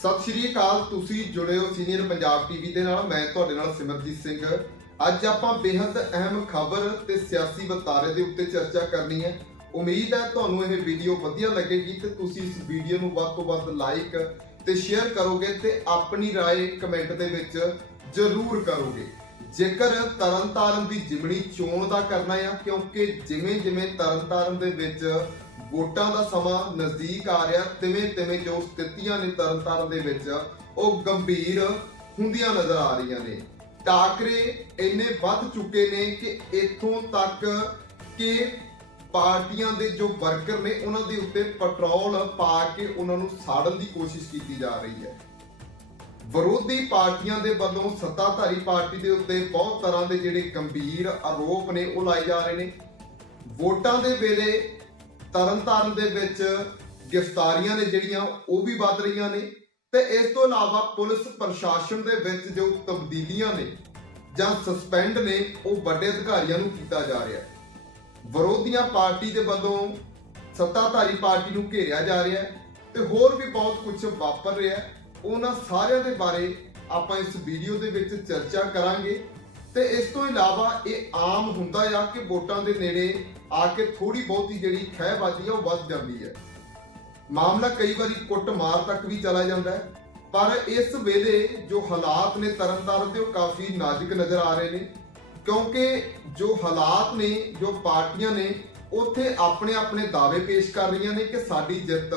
ਸਤਿ ਸ਼੍ਰੀ ਅਕਾਲ, ਤੁਸੀਂ ਜੁੜੇ ਹੋ ਸੀਨੀਅਰ ਪੰਜਾਬ ਟੀਵੀ ਦੇ ਨਾਲ, ਮੈਂ ਤੁਹਾਡੇ ਨਾਲ ਸਿਮਰਜੀਤ ਸਿੰਘ। ਅੱਜ ਆਪਾਂ ਬੇਹੱਦ ਅਹਿਮ ਖਬਰ ਤੇ ਸਿਆਸੀ ਵਤਾਰੇ ਦੇ ਉੱਤੇ ਚਰਚਾ ਕਰਨੀ ਹੈ। ਉਮੀਦ ਹੈ ਤੁਹਾਨੂੰ ਇਹ ਵੀਡੀਓ ਵਧੀਆ ਲੱਗੇਗੀ ਤੇ ਤੁਸੀਂ ਇਸ ਵੀਡੀਓ ਨੂੰ ਵੱਧ ਤੋਂ ਵੱਧ ਲਾਈਕ ਤੇ ਸ਼ੇਅਰ ਕਰੋਗੇ ਤੇ ਆਪਣੀ ਰਾਏ ਕਮੈਂਟ ਦੇ ਵਿੱਚ ਜ਼ਰੂਰ ਕਰੋਗੇ। ਜੇਕਰ ਤਰਨਤਾਰਨ ਦੀ ਜਿਮਣੀ ਚੋਣ ਦਾ ਕਰਨਾ ਹੈ ਕਿਉਂਕਿ ਜਿਵੇਂ ਜਿਵੇਂ ਤਰਨਤਾਰਨ ਦੇ ਵਿੱਚ ਵੋਟਾਂ ਦਾ ਸਮਾਂ ਨਜ਼ਦੀਕ ਆ ਰਿਹਾ, ਤਿਵੇਂ ਤਿਵੇਂ ਜੋ ਸਥਿਤੀਆਂ ਨੇ ਤਰਨਤਾਰਨ ਦੇ ਵਿੱਚ, ਉਹ ਗੰਭੀਰ ਹੁੰਦੀਆਂ ਨਜ਼ਰ ਆ ਰਹੀਆਂ ਨੇ। ਟਾਕਰੇ ਇੰਨੇ ਵੱਧ ਚੁੱਕੇ ਨੇ ਕਿ ਇੱਥੋਂ ਤੱਕ ਕਿ ਪਾਰਟੀਆਂ ਦੇ ਜੋ ਵਰਕਰ ਨੇ, ਉਹਨਾਂ ਦੇ ਉੱਤੇ ਪੈਟਰੋਲ ਪਾ ਕੇ ਉਹਨਾਂ ਨੂੰ ਸਾੜਨ ਦੀ ਕੋਸ਼ਿਸ਼ ਕੀਤੀ ਜਾ ਰਹੀ ਹੈ। ਵਿਰੋਧੀ ਪਾਰਟੀਆਂ ਦੇ ਵੱਲੋਂ ਸੱਤਾਧਾਰੀ ਪਾਰਟੀ ਦੇ ਉੱਤੇ ਬਹੁਤ ਤਰ੍ਹਾਂ ਦੇ ਜਿਹੜੇ ਗੰਭੀਰ ਆਰੋਪ ਨੇ, ਉਹ ਲਾਏ ਜਾ ਰਹੇ ਨੇ। ਵੋਟਾਂ ਦੇ ਵੇਲੇ ਤਰਨਤਾਰਨ ਦੇ ਵਿੱਚ ਗ੍ਰਿਫਤਾਰੀਆਂ ਨੇ ਜਿਹੜੀਆਂ, ਉਹ ਵੀ ਵੱਧ ਰਹੀਆਂ ਨੇ। ਤੇ ਇਸ ਤੋਂ ਇਲਾਵਾ ਪੁਲਿਸ ਪ੍ਰਸ਼ਾਸਨ ਦੇ ਵਿੱਚ ਜੋ ਤਬਦੀਲੀਆਂ ਨੇ ਜਾਂ ਸਸਪੈਂਡ ਨੇ, ਉਹ ਵੱਡੇ ਅਧਿਕਾਰੀਆਂ ਨੂੰ ਕੀਤਾ ਜਾ ਰਿਹਾ ਵਿਰੋਧੀਆਂ ਪਾਰਟੀ ਦੇ ਵੱਲੋਂ ਸੱਤਾਧਾਰੀ ਪਾਰਟੀ ਨੂੰ ਘੇਰਿਆ ਜਾ ਰਿਹਾ ਹੈ ਤੇ ਹੋਰ ਵੀ ਬਹੁਤ ਕੁਝ ਵਾਪਰ ਰਿਹਾ ਉਹਨਾਂ ਸਾਰਿਆਂ ਦੇ ਬਾਰੇ ਆਪਾਂ ਇਸ ਵੀਡੀਓ ਦੇ ਵਿੱਚ ਚਰਚਾ ਕਰਾਂਗੇ। ਤੇ ਇਸ ਤੋਂ ਇਲਾਵਾ ਇਹ ਆਮ ਹੁੰਦਾ ਆ ਕਿ ਵੋਟਾਂ ਦੇ ਨੇੜੇ ਆ ਕੇ ਥੋੜੀ ਬਹੁਤੀ ਜਿਹੜੀ ਖਹਿਬਾਜ਼ੀ ਆ ਉਹ ਵੱਧ ਜਾਂਦੀ ਹੈ। ਮਾਮਲਾ ਕਈ ਵਾਰੀ ਕੁੱਟਮਾਰ ਤੱਕ ਵੀ ਚਲਾ ਜਾਂਦਾ ਹੈ, ਪਰ ਇਸ ਵੇਲੇ ਜੋ ਹਾਲਾਤ ਨੇ ਤਰਨਤਾਰਨ ਦੇ ਉਹ ਕਾਫੀ ਨਾਜ਼ੁਕ ਨਜ਼ਰ ਆ ਰਹੇ ਨੇ, ਕਿਉਂਕਿ ਜੋ ਹਾਲਾਤ ਨੇ, ਜੋ ਪਾਰਟੀਆਂ ਨੇ, ਉੱਥੇ ਆਪਣੇ ਆਪਣੇ ਦਾਅਵੇ ਪੇਸ਼ ਕਰ ਰਹੀਆਂ ਨੇ ਕਿ ਸਾਡੀ ਜਿੱਤ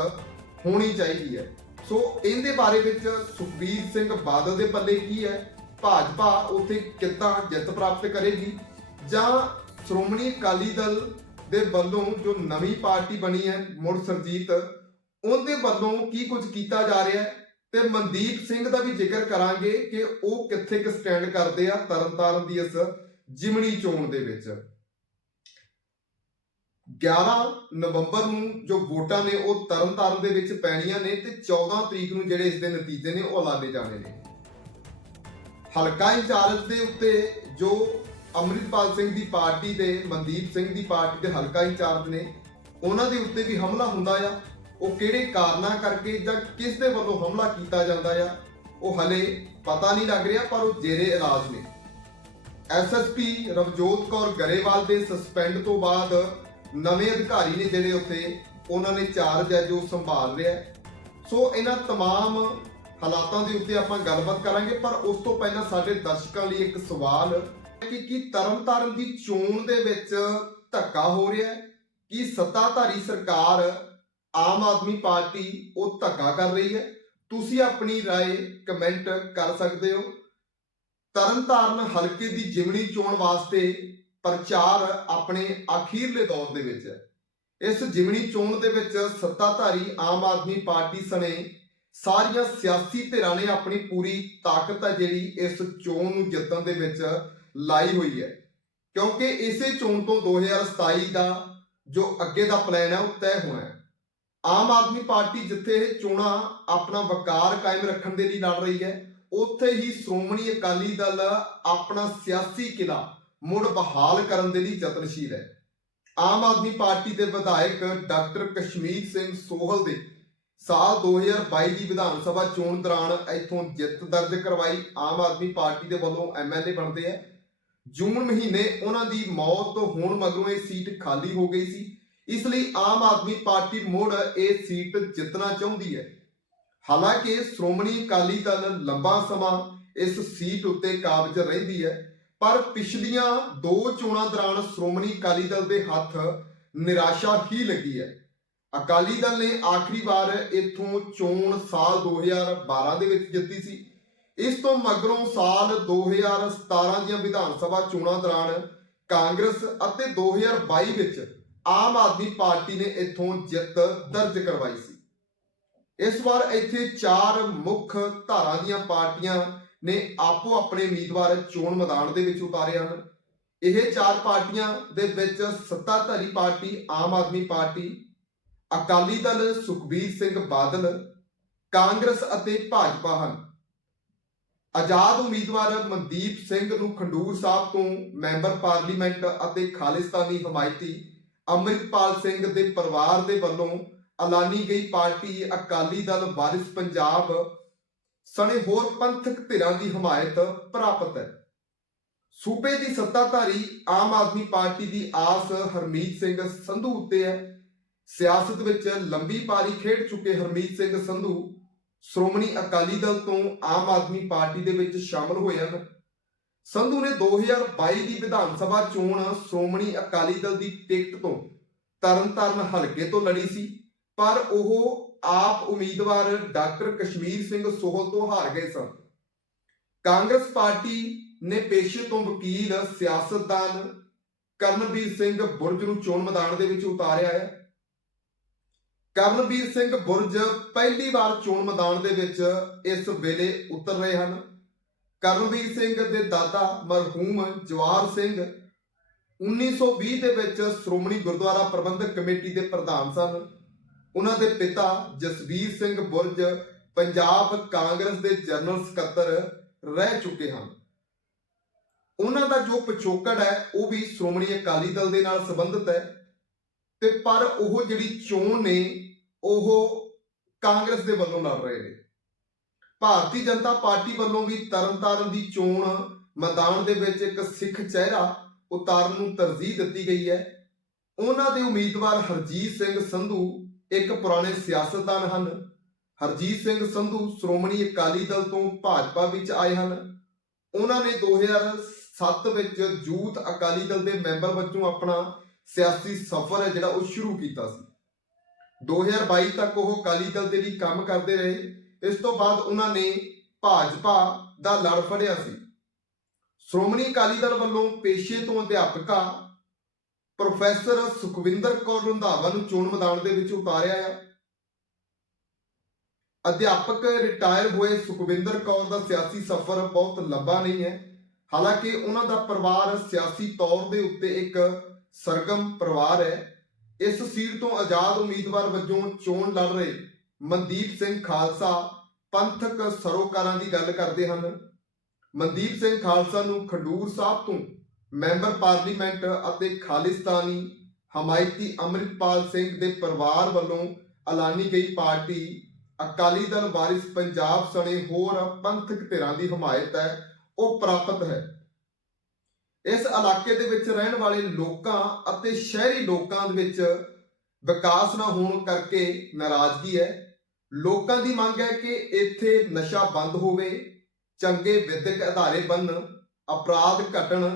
ਹੋਣੀ ਚਾਹੀਦੀ ਹੈ। ਸੋ ਇਹਦੇ ਬਾਰੇ ਵਿੱਚ ਸੁਖਬੀਰ ਸਿੰਘ ਬਾਦਲ ਦੇ ਪੱਲੇ ਕੀ ਹੈ? ਭਾਜਪਾ ਉੱਥੇ ਕਿੱਦਾਂ ਜਿੱਤ ਪ੍ਰਾਪਤ ਕਰੇਗੀ? ਜਾਂ ਸ਼੍ਰੋਮਣੀ ਅਕਾਲੀ ਦਲ ਦੇ ਵੱਲੋਂ ਜੋ ਨਵੀਂ ਪਾਰਟੀ ਬਣੀ ਹੈ, ਮੁੜ ਸਰਜੀਤ, ਉਹਦੇ ਵੱਲੋਂ ਕੀ ਕੁਝ ਕੀਤਾ ਜਾ ਰਿਹਾ ਹੈ? ਤੇ ਮਨਦੀਪ ਸਿੰਘ ਦਾ ਵੀ ਜ਼ਿਕਰ ਕਰਾਂਗੇ ਕਿ ਉਹ ਕਿੱਥੇ ਕਿ ਸਟੈਂਡ ਕਰਦੇ ਆ ਤਰਨਤਾਰਨ ਦੀ ਇਸ ਜਿਮਣੀ ਚੋਣ ਦੇ ਵਿੱਚ। 11 ਨਵੰਬਰ ਨੂੰ ਜੋ ਵੋਟਾਂ ਨੇ, ਉਹ ਤਰਨਤਾਰਨ ਦੇ ਵਿੱਚ ਪੈਣੀਆਂ ਨੇ ਤੇ 14 ਤਰੀਕ ਨੂੰ ਜਿਹੜੇ ਇਸ ਦੇ ਨਤੀਜੇ ਨੇ, ਉਹ ਐਲਾਨੇ ਜਾਣੇ ਨੇ। ਹਲਕਾ ਇੰਚਾਰਜ ਦੇ ਉੱਤੇ ਜੋ ਅੰਮ੍ਰਿਤਪਾਲ ਸਿੰਘ ਦੀ ਪਾਰਟੀ ਦੇ ਮਨਦੀਪ ਸਿੰਘ ਦੀ ਪਾਰਟੀ ਦੇ ਹਲਕਾ ਇੰਚਾਰਜ ਨੇ ਉਹਨਾਂ ਦੇ ਉੱਤੇ ਵੀ ਹਮਲਾ ਹੁੰਦਾ ਆ ਉਹ ਕਿਹੜੇ ਕਾਰਨਾਂ ਕਰਕੇ ਜਾਂ ਕਿਸ ਦੇ ਵੱਲੋਂ ਹਮਲਾ ਕੀਤਾ ਜਾਂਦਾ ਆ ਉਹ ਹਲੇ ਪਤਾ ਨਹੀਂ ਲੱਗ ਰਿਹਾ ਪਰ ਉਹ ਜੇਰੇ ਇਲਾਜ ਨੇ ਐਸਐਸਪੀ ਰਵਜੋਤ ਕੌਰ ਗਰੇਵਾਲ ਦੇ ਸਸਪੈਂਡ ਤੋਂ ਬਾਅਦ ਨਵੇਂ ਅਧਿਕਾਰੀ ਨੇ ਜਿਹੜੇ ਉੱਥੇ ਉਹਨਾਂ ਨੇ ਚਾਰਜ ਹੈ ਜੋ ਸੰਭਾਲ ਰਿਹਾ ਹੈ। ਸੋ ਇਹਨਾਂ तमाम ਹਾਲਾਤਾਂ ਦੇ ਉੱਤੇ ਆਪਾਂ ਗੱਲਬਾਤ ਕਰਾਂਗੇ ਪਰ ਉਸ ਤੋਂ ਪਹਿਲਾਂ ਸਾਡੇ ਦਰਸ਼ਕਾਂ ਲਈ ਇੱਕ ਸਵਾਲ ਹੈ ਕਿ ਕੀ ਤਰਨਤਾਰਨ ਦੀ ਚੋਣ ਦੇ ਵਿੱਚ ਧੱਕਾ ਹੋ ਰਿਹਾ ਹੈ ਕੀ ਸੱਤਾਧਾਰੀ ਸਰਕਾਰ ਆਮ ਆਦਮੀ ਪਾਰਟੀ ਉਹ ਧੱਕਾ ਕਰ ਰਹੀ ਹੈ ਤੁਸੀਂ ਆਪਣੀ رائے ਕਮੈਂਟ ਕਰ ਸਕਦੇ ਹੋ ਤਰਨਤਾਰਨ ਹਲਕੇ ਦੀ ਜਿਮਣੀ ਚੋਣ ਵਾਸਤੇ ਪ੍ਰਚਾਰ ਆਪਣੇ ਅਖੀਰਲੇ ਦੌਰ ਦੇ ਵਿੱਚ ਹੈ ਇਸ ਜਿਮਣੀ ਚੋਣ ਦੇ ਵਿੱਚ ਸੱਤਾਧਾਰੀ ਆਮ ਆਦਮੀ ਪਾਰਟੀ ਸਣੇ ਸਾਰੀਆਂ ਸਿਆਸੀ ਧਿਰਾਂ ਨੇ ਆਪਣੀ ਪੂਰੀ ਤਾਕਤ ਹੈ ਜਿਹੜੀ ਇਸ ਚੋਣ ਨੂੰ ਜਿੱਤਣ ਦੇ ਵਿੱਚ ਲਾਈ ਹੋਈ ਹੈ। ਕਿਉਂਕਿ ਇਸੇ ਚੋਣ ਤੋਂ 2027 ਦਾ ਜੋ ਅੱਗੇ ਦਾ ਪਲਾਨ ਹੈ ਉਹ ਤੈਅ ਹੋਣਾ ਹੈ। ਆਮ ਆਦਮੀ ਪਾਰਟੀ ਜਿੱਥੇ ਇਹ ਚੋਣਾਂ ਆਪਣਾ ਵਕਾਰ ਕਾਇਮ ਰੱਖਣ ਦੇ ਲਈ ਲੜ ਰਹੀ ਹੈ, ਉੱਥੇ ਹੀ ਸ਼੍ਰੋਮਣੀ ਅਕਾਲੀ ਦਲ ਆਪਣਾ ਸਿਆਸੀ ਕਿਲਾ ਮੁੜ ਬਹਾਲ ਕਰਨ ਦੇ ਲਈ ਯਤਨਸ਼ੀਲ ਹੈ। ਆਮ ਆਦਮੀ ਪਾਰਟੀ ਦੇ ਵਿਧਾਇਕ ਡਾਕਟਰ ਕਸ਼ਮੀਰ ਸਿੰਘ ਸੋਹਲ ਦੇ ਸਾਲ 2022 ਦੀ ਵਿਧਾਨ ਸਭਾ ਚੋਣ ਦੌਰਾਨ ਇੱਥੋਂ ਜਿੱਤ ਦਰਜ ਕਰਵਾਈ। ਆਮ ਆਦਮੀ ਪਾਰਟੀ ਦੇ ਵੱਲੋਂ ਐਮਐਲਏ ਬਣਦੇ ਆ। ਜੂਨ ਮਹੀਨੇ ਉਹਨਾਂ ਦੀ ਮੌਤ ਹੋਣ ਮਗਰੋਂ ਇਹ ਸੀਟ ਖਾਲੀ ਹੋ ਗਈ ਸੀ। ਇਸ ਲਈ ਆਮ ਆਦਮੀ ਪਾਰਟੀ ਮੁੜ ਇਹ ਸੀਟ ਜਿੱਤਣਾ ਚਾਹੁੰਦੀ ਹੈ। ਹਾਲਾਂਕਿ ਸ਼੍ਰੋਮਣੀ ਅਕਾਲੀ ਦਲ ਲੰਬਾ ਸਮਾਂ ਇਸ ਸੀਟ ਉੱਤੇ ਕਾਬਜ ਰਹਿੰਦੀ ਹੈ, ਪਰ ਪਿਛਲੀਆਂ ਦੋ ਚੋਣਾਂ ਦੌਰਾਨ ਸ਼੍ਰੋਮਣੀ ਅਕਾਲੀ ਦਲ ਦੇ ਹੱਥ ਨਿਰਾਸ਼ਾ ਹੀ ਲੱਗੀ ਹੈ। ਅਕਾਲੀ ਦਲ ਨੇ ਆਖਰੀ ਵਾਰ ਇੱਥੋਂ ਚੋਣ ਸਾਲ 2012 ਦੇ ਵਿੱਚ ਜਿੱਤੀ ਸੀ। ਇਸ ਤੋਂ ਮਗਰੋਂ ਸਾਲ 2017 ਦੀਆਂ ਵਿਧਾਨ ਸਭਾ ਚੋਣਾਂ ਦੌਰਾਨ ਕਾਂਗਰਸ ਅਤੇ 2022 ਵਿੱਚ ਆਮ ਆਦਮੀ ਪਾਰਟੀ ਨੇ ਇੱਥੋਂ ਜਿੱਤ ਦਰਜ ਕਰਵਾਈ ਸੀ। ਇਸ ਵਾਰ ਇੱਥੇ ਚਾਰ ਮੁੱਖ ਧਾਰਾ ਦੀਆਂ ਪਾਰਟੀਆਂ ਨੇ ਆਪੋ ਆਪਣੇ ਉਮੀਦਵਾਰ ਚੋਣ ਮੈਦਾਨ ਦੇ ਵਿੱਚ ਉਤਾਰੇ ਹਨ। ਇਹ ਚਾਰ ਪਾਰਟੀਆਂ ਦੇ ਵਿੱਚ ਸੱਤਾਧਾਰੀ ਪਾਰਟੀ, ਆਮ ਆਦਮੀ ਪਾਰਟੀ ਅਕਾਲੀ ਦਲ ਸੁਖਬੀਰ ਸਿੰਘ ਬਾਦਲ, ਕਾਂਗਰਸ ਅਤੇ ਭਾਜਪਾ ਹਨ। ਆਜ਼ਾਦ ਉਮੀਦਵਾਰ ਮਨਦੀਪ ਸਿੰਘ ਨੂੰ ਖੰਡੂਰ ਸਾਹਿਬ ਤੋਂ ਮੈਂਬਰ ਪਾਰਲੀਮੈਂਟ ਅਤੇ ਖਾਲਿਸਤਾਨੀ ਹਮਾਇਤੀ ਅੰਮ੍ਰਿਤਪਾਲ ਸਿੰਘ ਦੇ ਪਰਿਵਾਰ ਦੇ ਵੱਲੋਂ ਐਲਾਨੀ ਗਈ ਪਾਰਟੀ ਅਕਾਲੀ ਦਲ ਵਾਰਿਸ ਪੰਜਾਬ ਸਣੇ ਹੋਰ ਪੰਥਕ ਧਿਰਾਂ ਦੀ ਹਮਾਇਤ ਪ੍ਰਾਪਤ ਹੈ। ਸੂਬੇ ਦੀ ਸੱਤਾਧਾਰੀ ਆਮ ਆਦਮੀ ਪਾਰਟੀ ਦੀ ਆਸ ਹਰਮੀਤ ਸਿੰਘ ਸੰਧੂ ਉੱਤੇ ਹੈ। ਸਿਆਸਤ ਵਿੱਚ ਲੰਬੀ ਪਾਰੀ ਖੇਡ ਚੁੱਕੇ ਹਰਮੀਤ ਸਿੰਘ ਸੰਧੂ ਸ਼੍ਰੋਮਣੀ ਅਕਾਲੀ ਦਲ ਤੋਂ ਆਮ ਆਦਮੀ ਪਾਰਟੀ ਦੇ ਵਿੱਚ ਸ਼ਾਮਲ ਹੋਏ ਹਨ। ਸੰਧੂ ਨੇ 2022 ਦੀ ਵਿਧਾਨ ਸਭਾ ਚੋਣ ਸ਼੍ਰੋਮਣੀ ਅਕਾਲੀ ਦਲ ਦੀ ਟਿਕਟ ਤੋਂ ਤਰਨਤਾਰਨ ਹਲਕੇ ਤੋਂ ਲੜੀ ਸੀ, ਪਰ ਉਹ ਆਪ ਉਮੀਦਵਾਰ ਡਾਕਟਰ ਕਸ਼ਮੀਰ ਸਿੰਘ ਸੋਹਲ ਤੋਂ ਹਾਰ ਗਏ ਸਨ। ਕਾਂਗਰਸ ਪਾਰਟੀ ਨੇ ਪੇਸ਼ੇ ਤੋਂ ਵਕੀਲ ਸਿਆਸਤਦਾਨ ਕਰਨਵੀਰ ਸਿੰਘ ਬੁਰਜ ਨੂੰ ਚੋਣ ਮੈਦਾਨ ਦੇ ਵਿੱਚ ਉਤਾਰਿਆ ਹੈ। ਕਰਨਵੀਰ ਸਿੰਘ ਬੁਰਜ ਪਹਿਲੀ ਵਾਰ ਚੋਣ ਮੈਦਾਨ ਦੇ ਵਿੱਚ ਇਸ ਵੇਲੇ ਉਤਰ ਰਹੇ ਹਨ। ਕਰਨਵੀਰ ਸਿੰਘ ਦੇ ਦਾਦਾ ਮਰਹੂਮ ਜਵਾਰ ਸਿੰਘ 1920 ਦੇ ਵਿੱਚ ਸ਼੍ਰੋਮਣੀ ਗੁਰਦੁਆਰਾ ਪ੍ਰਬੰਧਕ ਕਮੇਟੀ ਦੇ ਪ੍ਰਧਾਨ ਸਨ। ਉਹਨਾਂ ਦੇ ਪਿਤਾ ਜਸਵੀਰ ਸਿੰਘ ਬੁਰਜ ਪੰਜਾਬ ਕਾਂਗਰਸ ਦੇ ਜਨਰਲ ਸਕੱਤਰ ਰਹਿ ਚੁੱਕੇ ਹਨ। ਉਹਨਾਂ ਦਾ ਜੋ ਪਿਛੋਕੜ ਹੈ, ਉਹ ਵੀ ਸ਼੍ਰੋਮਣੀ ਅਕਾਲੀ ਦਲ ਦੇ ਨਾਲ ਸੰਬੰਧਿਤ ਹੈ। ਤੇ ਪਰ ਉਹ ਜਿਹੜੀ ਚੋਣ ਨੇ, ਉਹ ਕਾਂਗਰਸ ਦੇ ਵੱਲੋਂ ਲੜ ਰਹੇ ਨੇ। ਭਾਰਤੀ ਜਨਤਾ ਪਾਰਟੀ ਵੱਲੋਂ ਵੀ ਤਰਨਤਾਰਨ ਦੀ ਚੋਣ ਮੈਦਾਨ ਦੇ ਵਿੱਚ ਇੱਕ ਸਿੱਖ ਚਿਹਰਾ ਉਤਾਰਨ ਨੂੰ ਤਰਜੀਹ ਦਿੱਤੀ ਗਈ ਹੈ। ਉਹਨਾਂ ਦੇ ਉਮੀਦਵਾਰ ਹਰਜੀਤ ਸਿੰਘ ਸੰਧੂ ਇੱਕ ਪੁਰਾਣੇ ਸਿਆਸਤਦਾਨ ਹਨ। ਹਰਜੀਤ ਸਿੰਘ ਸੰਧੂ ਸ਼੍ਰੋਮਣੀ ਅਕਾਲੀ ਦਲ ਤੋਂ ਭਾਜਪਾ ਵਿੱਚ ਆਏ ਹਨ। ਉਹਨਾਂ ਨੇ 2007 ਵਿੱਚ ਯੂਥ ਅਕਾਲੀ ਦਲ ਦੇ ਮੈਂਬਰ ਵਜੋਂ ਆਪਣਾ ਸਿਆਸੀ ਸਫ਼ਰ ਹੈ ਜਿਹੜਾ ਉਹ ਸ਼ੁਰੂ ਕੀਤਾ ਸੀ। 2022 ਤੱਕ ਉਹ ਅਕਾਲੀ ਦਲ ਦੇ ਲਈ ਕੰਮ ਕਰਦੇ ਰਹੇ। ਇਸ ਤੋਂ ਬਾਅਦ ਉਹਨਾਂ ਨੇ ਭਾਜਪਾ ਦਾ ਲੜ ਫੜਿਆ ਸੀ। ਸ਼੍ਰੋਮਣੀ ਅਕਾਲੀ ਦਲ ਵੱਲੋਂ ਪੇਸ਼ੇ ਤੋਂ ਅਧਿਆਪਕਾ ਪ੍ਰੋਫੈਸਰ ਸੁਖਵਿੰਦਰ ਕੌਰ ਰੰਧਾਵਾ ਨੂੰ ਚੋਣ ਮੈਦਾਨ ਦੇ ਵਿੱਚ ਉਤਾਰਿਆ ਹੈ ਅਧਿਆਪਕ ਰਿਟਾਇਰ ਹੋਏ ਸੁਖਵਿੰਦਰ ਕੌਰ ਦਾ ਸਿਆਸੀ ਸਫ਼ਰ ਬਹੁਤ ਲੰਬਾ ਨਹੀਂ ਹੈ। ਹਾਲਾਂਕਿ ਉਹਨਾਂ ਦਾ ਪਰਿਵਾਰ ਸਿਆਸੀ ਤੌਰ ਦੇ ਉੱਤੇ ਇੱਕ ਸਰਗਮ ਪਰਿਵਾਰ ਹੈ। ਇਸ ਸੀਟ ਤੋਂ ਆਜ਼ਾਦ ਉਮੀਦਵਾਰ ਵਜੋਂ ਚੋਣ ਲੜ ਰਹੇ ਮਨਦੀਪ ਸਿੰਘ ਖਾਲਸਾ ਪੰਥਕ ਸਰੋਕਾਰਾਂ ਦੀ ਗੱਲ ਕਰਦੇ ਹਨ। ਮਨਦੀਪ ਸਿੰਘ ਖਾਲਸਾ ਨੂੰ ਖਡੂਰ ਸਾਹਿਬ ਤੋਂ ਮੈਂਬਰ ਪਾਰਲੀਮੈਂਟ ਅਤੇ ਖਾਲਿਸਤਾਨੀ ਹਮਾਇਤੀ ਅੰਮ੍ਰਿਤਪਾਲ ਸਿੰਘ ਦੇ ਪਰਿਵਾਰ ਵੱਲੋਂ ਐਲਾਨੀ ਗਈ ਪਾਰਟੀ ਅਕਾਲੀ ਦਲ ਵਾਰਿਸ ਪੰਜਾਬ ਸਣੇ ਹੋਰ ਪੰਥਕ ਧਿਰਾਂ ਦੀ ਹਮਾਇਤ ਹੈ, ਉਹ ਪ੍ਰਾਪਤ ਹੈ। ਇਸ ਇਲਾਕੇ ਦੇ ਵਿੱਚ ਰਹਿਣ ਵਾਲੇ ਲੋਕਾਂ ਅਤੇ ਸ਼ਹਿਰੀ ਲੋਕਾਂ ਦੇ ਵਿੱਚ ਵਿਕਾਸ ਨਾ ਹੋਣ ਕਰਕੇ ਨਾਰਾਜ਼ਗੀ ਹੈ। ਲੋਕਾਂ ਦੀ ਮੰਗ ਹੈ ਕਿ ਇੱਥੇ ਨਸ਼ਾ ਬੰਦ ਹੋਵੇ, ਚੰਗੇ ਵਿਦਿਅਕ ਅਦਾਰੇ ਬਣਨ, ਅਪਰਾਧ ਘਟਣ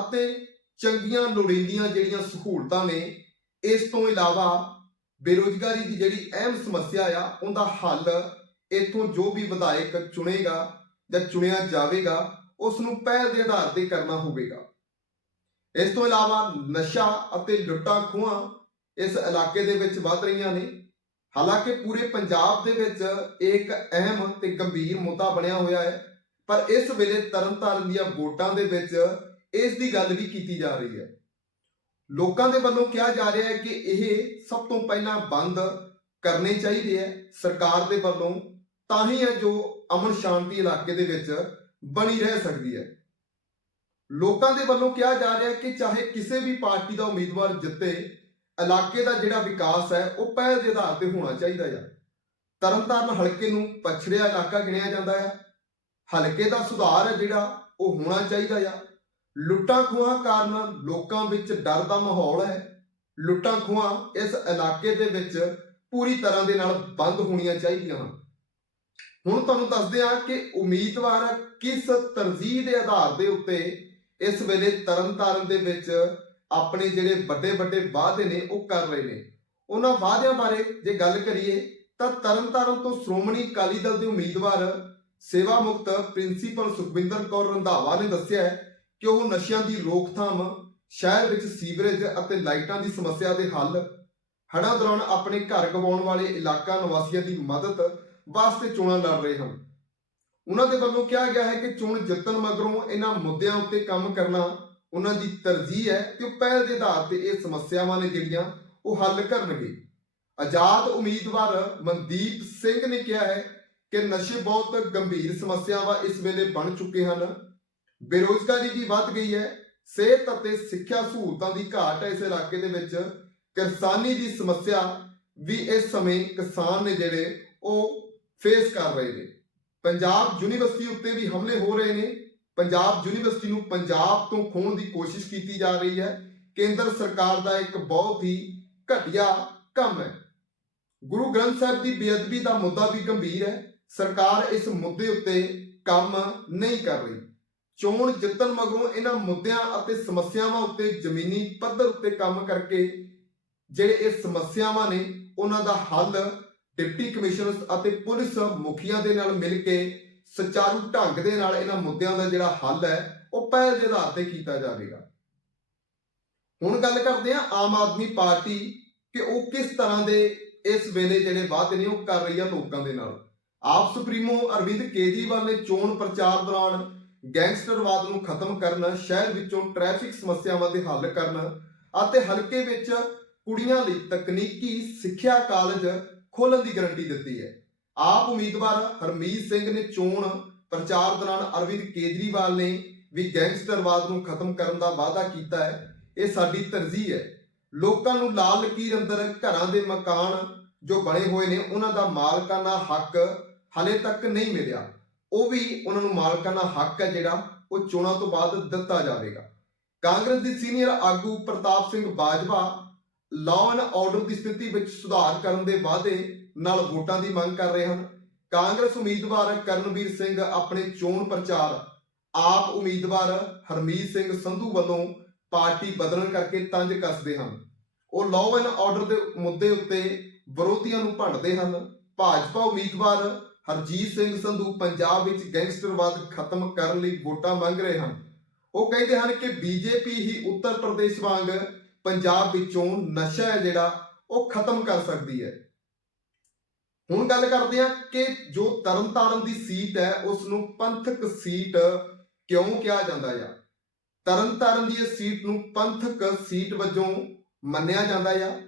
ਅਤੇ ਚੰਗੀਆਂ ਲੋੜੀਂਦੀਆਂ ਜਿਹੜੀਆਂ ਸਹੂਲਤਾਂ ਨੇ, ਇਸ ਤੋਂ ਇਲਾਵਾ ਬੇਰੋਜ਼ਗਾਰੀ ਦੀ ਜਿਹੜੀ ਅਹਿਮ ਸਮੱਸਿਆ ਆ, ਉਹਦਾ ਹੱਲ ਇਥੋਂ ਜੋ ਵੀ ਵਿਧਾਇਕ ਚੁਣੇਗਾ ਜਾਂ ਚੁਣਿਆ ਜਾਵੇਗਾ ਉਸ ਨੂੰ ਪਹਿਲ ਦੇ ਆਧਾਰ ਤੇ ਕਰਨਾ ਹੋਵੇਗਾ। ਇਸ ਤੋਂ ਇਲਾਵਾ ਨਸ਼ਾ ਅਤੇ ਲੁੱਟਾਂ ਖੋਹਾਂ ਇਸ ਇਲਾਕੇ ਦੇ ਵਿੱਚ ਵੱਧ ਰਹੀਆਂ ਨੇ। ਹਾਲਾਂਕਿ ਪੂਰੇ ਪੰਜਾਬ ਦੇ ਵਿੱਚ ਇਹ ਇੱਕ ਅਹਿਮ ਤੇ ਗੰਭੀਰ ਮੁੱਦਾ ਬਣਿਆ ਹੋਇਆ ਹੈ। ਪਰ ਇਸ ਵੇਲੇ ਤਰਨਤਾਰਨ ਦੀਆਂ ਵੋਟਾਂ ਦੇ ਵਿੱਚ ਇਸ ਦੀ ਗੱਲ ਵੀ ਕੀਤੀ ਜਾ ਰਹੀ ਹੈ। ਲੋਕਾਂ ਦੇ ਵੱਲੋਂ ਕਿਹਾ ਜਾ ਰਿਹਾ ਹੈ ਕਿ ਇਹ ਸਭ ਤੋਂ ਪਹਿਲਾਂ ਬੰਦ ਕਰਨੇ ਚਾਹੀਦੇ ਹੈ। ਸਰਕਾਰ ਦੇ ਵੱਲੋਂ ਤਾਂ ਹੀ ਹੈ ਜੋ ਅਮਨ ਸ਼ਾਂਤੀ ਇਲਾਕੇ ਦੇ ਵਿੱਚ ਬਣੀ ਰਹਿ ਸਕਦੀ ਹੈ। ਲੋਕਾਂ ਦੇ ਵੱਲੋਂ ਕਿਹਾ ਜਾ ਰਿਹਾ ਹੈ ਕਿ ਚਾਹੇ ਕਿਸੇ ਵੀ ਪਾਰਟੀ ਦਾ ਉਮੀਦਵਾਰ ਜਿੱਤੇ, ਇਲਾਕੇ ਦਾ ਜਿਹੜਾ ਵਿਕਾਸ ਹੈ, ਉਹ ਪਹਿਲ ਦੇ ਆਧਾਰ ਤੇ ਹੋਣਾ ਚਾਹੀਦਾ ਹੈ ਤਰਨਤਾਰਨ ਹਲਕੇ ਨੂੰ ਪਛੜਿਆ ਇਲਾਕਾ ਗਿਣਿਆ ਜਾਂਦਾ ਹੈ ਹਲਕੇ ਦਾ ਸੁਧਾਰ ਹੈ ਜਿਹੜਾ, ਉਹ ਹੋਣਾ ਚਾਹੀਦਾ ਆ। ਲੁੱਟਾਂ ਖੋਹਾਂ ਕਾਰਨ ਲੋਕਾਂ ਵਿੱਚ ਡਰ ਦਾ ਮਾਹੌਲ ਹੈ। ਲੁੱਟਾਂ ਖੋਹਾਂ ਇਸ ਇਲਾਕੇ ਦੇ ਵਿੱਚ ਪੂਰੀ ਤਰ੍ਹਾਂ ਦੇ ਨਾਲ ਬੰਦ ਹੋਣੀਆਂ ਚਾਹੀਦੀਆਂ ਹਨ। ਹੁਣ ਤੁਹਾਨੂੰ ਦੱਸਦੇ ਹਾਂ ਕਿ ਉਮੀਦਵਾਰ ਕਿਸ ਤਰਜੀਹ ਦੇ ਆਧਾਰ ਦੇ ਉੱਤੇ ਇਸ ਵੇਲੇ ਤਰਨਤਾਰਨ ਦੇ ਵਿੱਚ ਆਪਣੇ ਜਿਹੜੇ ਵੱਡੇ ਵੱਡੇ ਵਾਅਦੇ ਨੇ, ਉਹ ਕਰ ਰਹੇ ਨੇ। ਉਹਨਾਂ ਵਾਅਦਿਆਂ ਬਾਰੇ ਜੇ ਗੱਲ ਕਰੀਏ, ਤਾਂ ਤਰਨਤਾਰਨ ਤੋਂ ਸ਼੍ਰੋਮਣੀ ਅਕਾਲੀ ਦਲ ਦੇ ਉਮੀਦਵਾਰ ਸੇਵਾ ਮੁਕਤ ਪ੍ਰਿੰਸੀਪਲ ਸੁਖਵਿੰਦਰ ਕੌਰ ਰੰਧਾਵਾ ਨੇ ਦੱਸਿਆ ਹੈ ਕਿ ਉਹ ਨਸ਼ਿਆਂ ਦੀ ਰੋਕਥਾਮ, ਸ਼ਹਿਰ ਵਿੱਚ ਸੀਵਰੇਜ ਅਤੇ ਲਾਈਟਾਂ ਦੀ ਸਮੱਸਿਆ ਦੇ ਹੱਲ, ਹੜ੍ਹਾਂ ਦੌਰਾਨ ਆਪਣੇ ਘਰ ਗਵਾਉਣ ਵਾਲੇ ਇਲਾਕਾ ਨਿਵਾਸੀਆਂ ਦੀ ਮਦਦ ਵਾਸਤੇ ਚੋਣਾਂ ਲੜ ਰਹੇ ਹਨ। ਉਹਨਾਂ ਦੇ ਵੱਲੋਂ ਕਿਹਾ ਗਿਆ ਹੈ ਕਿ ਚੋਣ ਜਿੱਤਣ ਮਗਰੋਂ ਇਹਨਾਂ ਮੁੱਦਿਆਂ ਉੱਤੇ ਕੰਮ ਕਰਨਾ ਉਹਨਾਂ ਦੀ ਤਰਜੀਹ ਹੈ ਕਿ ਉਹ ਪਹਿਲ ਦੇ ਆਧਾਰ ਤੇ ਇਹ ਸਮੱਸਿਆਵਾਂ ਨੇ ਜਿਹੜੀਆਂ ਉਹ ਹੱਲ ਕਰਨਗੇ। ਆਜ਼ਾਦ ਉਮੀਦਵਾਰ ਮਨਦੀਪ ਸਿੰਘ ਨੇ ਕਿਹਾ ਹੈ ਕਿ ਨਸ਼ੇ ਬਹੁਤ ਗੰਭੀਰ ਸਮੱਸਿਆਵਾਂ ਇਸ ਵੇਲੇ ਬਣ ਚੁੱਕੇ ਹਨ। ਬੇਰੋਜ਼ਗਾਰੀ ਵੀ ਵੱਧ ਗਈ ਹੈ, ਸਿਹਤ ਅਤੇ ਸਿੱਖਿਆ ਸਹੂਲਤਾਂ ਦੀ ਘਾਟ ਹੈ ਇਸ ਇਲਾਕੇ ਦੇ ਵਿੱਚ। ਕਿਸਾਨੀ ਦੀ ਸਮੱਸਿਆ ਵੀ ਇਸ ਸਮੇਂ ਕਿਸਾਨ ਨੇ ਜਿਹੜੇ ਉਹ ਫੇਸ ਕਰ ਰਹੇ ਨੇ। ਪੰਜਾਬ ਯੂਨੀਵਰਸਿਟੀ ਉੱਤੇ ਵੀ ਹਮਲੇ ਹੋ ਰਹੇ ਨੇ। ਪੰਜਾਬ ਯੂਨੀਵਰਸਿਟੀ ਨੂੰ ਪੰਜਾਬ ਤੋਂ ਖੋਹਣ ਦੀ ਕੋਸ਼ਿਸ਼ ਕੀਤੀ ਜਾ ਰਹੀ ਹੈ। ਕੇਂਦਰ ਸਰਕਾਰ ਦਾ ਇੱਕ ਬਹੁਤ ਹੀ ਘਟੀਆ ਕੰਮ ਹੈ। ਗੁਰੂ ਗ੍ਰੰਥ ਸਾਹਿਬ ਦੀ ਬੇਅਦਬੀ ਦਾ ਮੁੱਦਾ ਵੀ ਗੰਭੀਰ ਹੈ। ਸਰਕਾਰ ਇਸ ਮੁੱਦੇ ਉੱਤੇ ਕੰਮ ਨਹੀਂ ਕਰ ਰਹੀ। ਚੋਣ ਜਿੱਤਣ ਮਗਰੋਂ ਇਹਨਾਂ ਮੁੱਦਿਆਂ ਅਤੇ ਸਮੱਸਿਆਵਾਂ ਉੱਤੇ ਜ਼ਮੀਨੀ ਪੱਧਰ ਉੱਤੇ ਕੰਮ ਕਰਕੇ ਜਿਹੜੇ ਇਹ ਸਮੱਸਿਆਵਾਂ ਨੇ, ਉਹਨਾਂ ਦਾ ਹੱਲ ਡਿਪਟੀ ਕਮਿਸ਼ਨਰਸ ਅਤੇ ਪੁਲਿਸ ਮੁਖੀਆਂ ਦੇ ਨਾਲ ਮਿਲ ਕੇ ਸੁਚਾਰੂ ਢੰਗ ਦੇ ਨਾਲ ਇਹਨਾਂ ਮੁੱਦਿਆਂ ਦਾ ਜਿਹੜਾ ਹੱਲ ਹੈ, ਉਹ ਪਹਿਲ ਦੇ ਆਧਾਰ ਤੇ ਕੀਤਾ ਜਾਵੇਗਾ। ਹੁਣ ਗੱਲ ਕਰਦੇ ਹਾਂ ਆਮ ਆਦਮੀ ਪਾਰਟੀ ਕਿ ਉਹ ਕਿਸ ਤਰ੍ਹਾਂ ਦੇ ਇਸ ਵੇਲੇ ਜਿਹੜੇ ਵਾਅਦੇ ਨੇ ਉਹ ਕਰ ਰਹੀ ਆ ਲੋਕਾਂ ਦੇ ਨਾਲ। ਆਪ ਸੁਪਰੀਮੋ ਅਰਵਿੰਦ ਕੇਜਰੀਵਾਲ ਨੇ ਚੋਣ ਪ੍ਰਚਾਰ ਦੌਰਾਨ ਗੈਂਗਸਟਰਵਾਦ ਨੂੰ ਖਤਮ ਕਰਨ, ਸ਼ਹਿਰ ਵਿੱਚੋਂ ਟ੍ਰੈਫਿਕ ਸਮੱਸਿਆਵਾਂ ਦੇ ਹੱਲ ਕਰਨ ਅਤੇ ਹਲਕੇ ਵਿੱਚ ਕੁੜੀਆਂ ਲਈ ਤਕਨੀਕੀ ਸਿੱਖਿਆ ਕਾਲਜ ਖੋਲ੍ਹਣ ਦੀ ਗਾਰੰਟੀ ਦਿੱਤੀ ਹੈ। ਆਪ ਉਮੀਦਵਾਰ ਹਰਮੀਤ ਸਿੰਘ ਨੇ ਚੋਣ ਪ੍ਰਚਾਰ ਦੌਰਾਨ ਅਰਵਿੰਦ ਕੇਜਰੀਵਾਲ ਨੇ ਵੀ ਗੈਂਗਸਟਰਵਾਦ ਨੂੰ ਖਤਮ ਕਰਨ ਦਾ ਵਾਅਦਾ ਕੀਤਾ ਹੈ। ਇਹ ਸਾਡੀ ਤਰਜੀਹ ਹੈ। ਲੋਕਾਂ ਨੂੰ ਲਾਲ ਲਕੀਰ ਅੰਦਰ ਘਰਾਂ ਦੇ ਮਕਾਨ ਜੋ ਬਣੇ ਹੋਏ ਨੇ, ਉਹਨਾਂ ਦਾ ਮਾਲਕਾਨਾ ਹੱਕ ਹਲੇ ਤੱਕ ਨਹੀਂ ਮਿਲਿਆ। ਉਹ ਵੀ ਉਹਨਾਂ ਨੂੰ ਮਾਲਕਾਨਾ ਹੱਕ ਹੈ ਜਿਹੜਾ ਉਹ ਚੋਣਾਂ ਤੋਂ ਬਾਅਦ ਦਿੱਤਾ ਜਾਵੇਗਾ। ਕਾਂਗਰਸ ਦੇ ਸੀਨੀਅਰ ਆਗੂ Partap Singh Bajwa law and order ਦੀ ਸਥਿਤੀ ਵਿੱਚ ਸੁਧਾਰ ਕਰਨ ਦੇ ਵਾਅਦੇ ਨਾਲ ਵੋਟਾਂ ਦੀ ਮੰਗ ਕਰ ਰਹੇ ਹਨ। ਕਾਂਗਰਸ ਉਮੀਦਵਾਰ ਕਰਨਵੀਰ ਸਿੰਘ ਆਪਣੇ ਚੋਣ ਪ੍ਰਚਾਰ, ਆਪ ਉਮੀਦਵਾਰ ਹਰਮੀਤ ਸਿੰਘ ਸੰਧੂ ਵੱਲੋਂ ਪਾਰਟੀ ਬਦਲਣ ਕਰਕੇ ਤੰਜ ਕੱਸਦੇ ਹਨ। ਉਹ ਲਾਅ ਐਂਡ ਆਰਡਰ ਦੇ ਮੁੱਦੇ ਉੱਤੇ ਵਿਰੋਧੀਆਂ ਨੂੰ ਭੰਡਦੇ ਹਨ। ਭਾਜਪਾ ਉਮੀਦਵਾਰ ਹਰਜੀਤ ਸਿੰਘ ਸੰਧੂ ਪੰਜਾਬ ਵਿੱਚ ਗੈਂਗਸਟਰਵਾਦ ਖਤਮ ਕਰਨ ਲਈ ਵੋਟਾਂ ਮੰਗ ਰਹੇ ਹਨ। ਉਹ ਕਹਿੰਦੇ ਹਨ ਕਿ ਬੀਜੇਪੀ ਹੀ ਉੱਤਰ ਪ੍ਰਦੇਸ਼ ਵਾਂਗ ਪੰਜਾਬ ਵਿੱਚੋਂ ਨਸ਼ਾ ਹੈ ਜਿਹੜਾ, ਉਹ ਖਤਮ ਕਰ ਸਕਦੀ ਹੈ। ਹੁਣ ਗੱਲ ਕਰਦੇ ਹਾਂ ਕਿ ਜੋ ਤਰਨਤਾਰਨ ਦੀ ਸੀਟ ਹੈ ਉਸ ਨੂੰ ਪੰਥਕ ਸੀਟ ਕਿਉਂ ਕਿਹਾ ਜਾਂਦਾ ਹੈ ਤਰਨਤਾਰਨ ਦੀ ਇਹ ਸੀਟ ਨੂੰ ਪੰਥਕ ਸੀਟ ਵਜੋਂ ਮੰਨਿਆ ਜਾਂਦਾ ਆ।